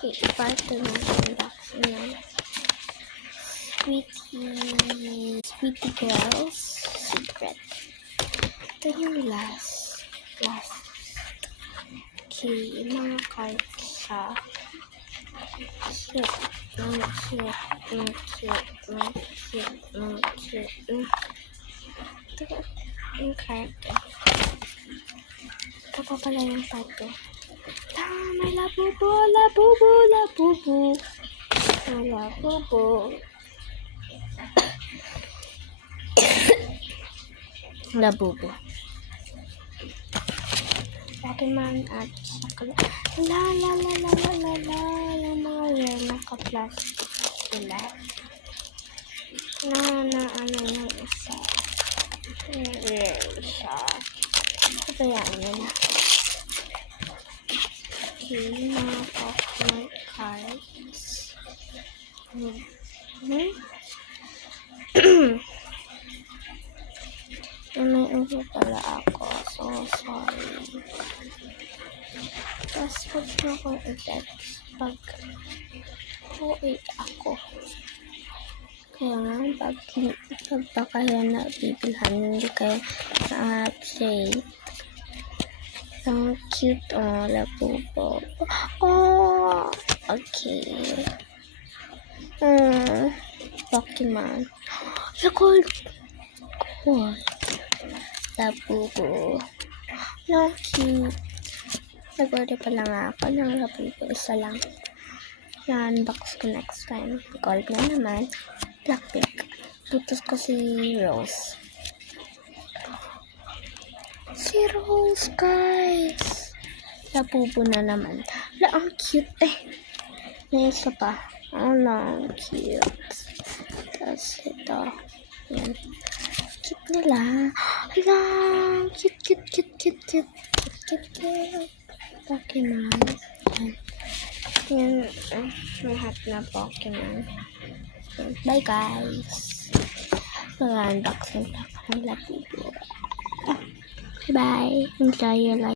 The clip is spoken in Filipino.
Okay, part 2 ng unboxing ng Sweetie Girls Secret. Ito yung last. Okay, mga cards siya. Cute. Ito yung card. Ito pa pala yung part 2. May labubo. Labubo. Pokemon at sakla. Yung mga rare na ka-plastic sila. Ano yung isa. Rare siya. Kabayaan nyo na. Okay, mga Pokemon cards. May upo pala ako. So, sorry. Tapos, pag na ko i-text pag uwi ako. Kaya nga, pag pa kayo na bibilhan, hindi kayo na-update. Ang cute, labubo. Oh, okay. Pokemon. Gold. Labubo. No, cute. Nag-order pa lang ako ng labubo. Isa lang. Na-unbox ko next time. Gold na naman. Blackpink. Putos ko si Rose. Si Rose, guys. Labubo na naman. Ang cute eh. May isa pa. Ang cute. Tapos ito. Yan. Cute nila. Cute. Pokemon. Yan. Lahat na Pokemon. Bye, guys. Mag-unboxing lang ng labubo. Bye. Enjoy your life.